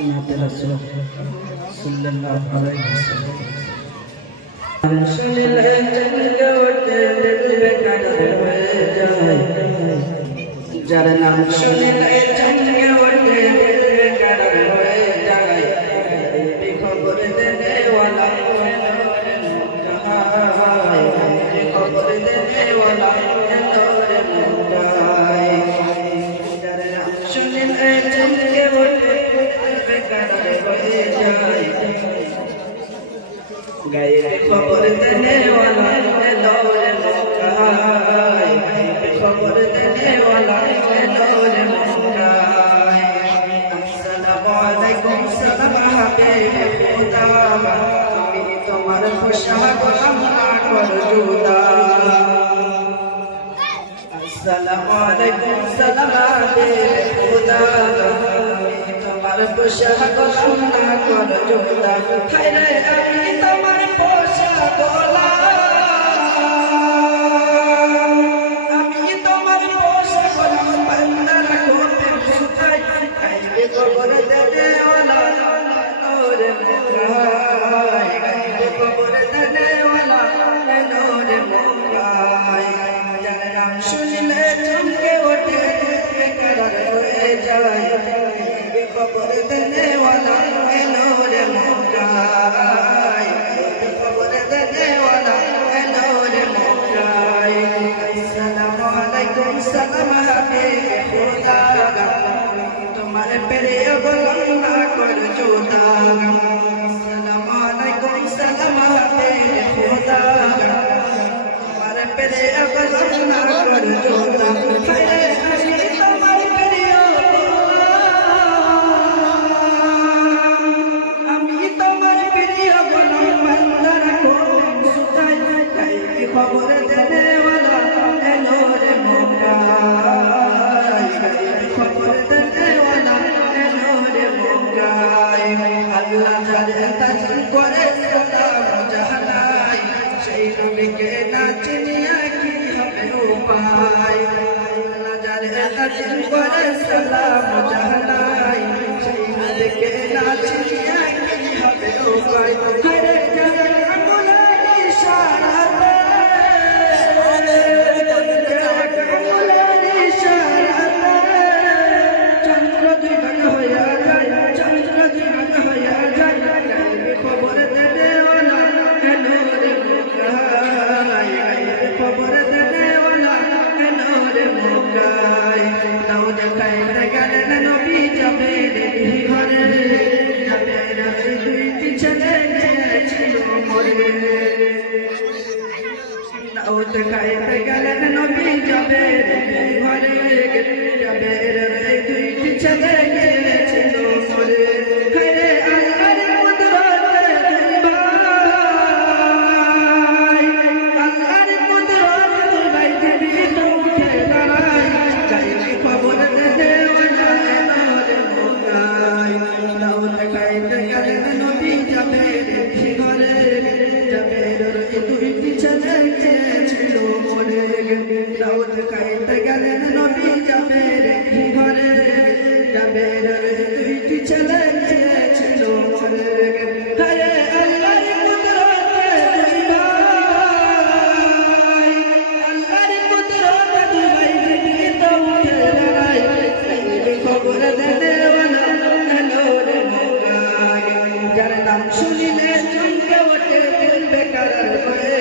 নাতে রাসূল সাল্লাল্লাহু আলাইহি ওয়াসাল্লাম শুনলে চমকে ওঠে দিল বেকার হয়ে যায় যার নাম শুনলে গায়ে খবর দেনে वाला দৌড়ে মক্কায় গায়ে খবর দেনে वाला দৌড়ে মক্কায় আসসালামু আলাইকুম সালাম হাবিবে খুদা আমি তোমার পোশাক আমরা কর জুদা আসসালামু আলাইকুম সালাম হাবিবে খুদা আমি তোমার পোশাক আমরা কর জুদা হায়রে আমি তোমার কবর দেনে ওলা ওরে মোকাই কাইবে কবর দেনে ওলা ওরে মোকাই আসসালামু আলাইকুম, সালাম হাবিবে খোদা তোমার প্রিয় গোলাম না কর জুদা আসসালামু আলাইকুম, সালাম হাবিবে খোদা তোমার প্রিয় গোলাম না কর জুদা আল্লাহ যারে তাজিম করে সালাম দেখাইতে গেলেন নবী যাবে ঘরে। যাবে রে দুইটি ছেলে ছিল মরে নাও দেখাইতে গেলেন নবী যাবে ঘরে যাবে নাও গেলেন নবী যাবে ঘরে যাবে দুইটি ছেলে ছিল হরে যার নাম শুনিলে চমকে ওঠে দিল বেকার হয়ে।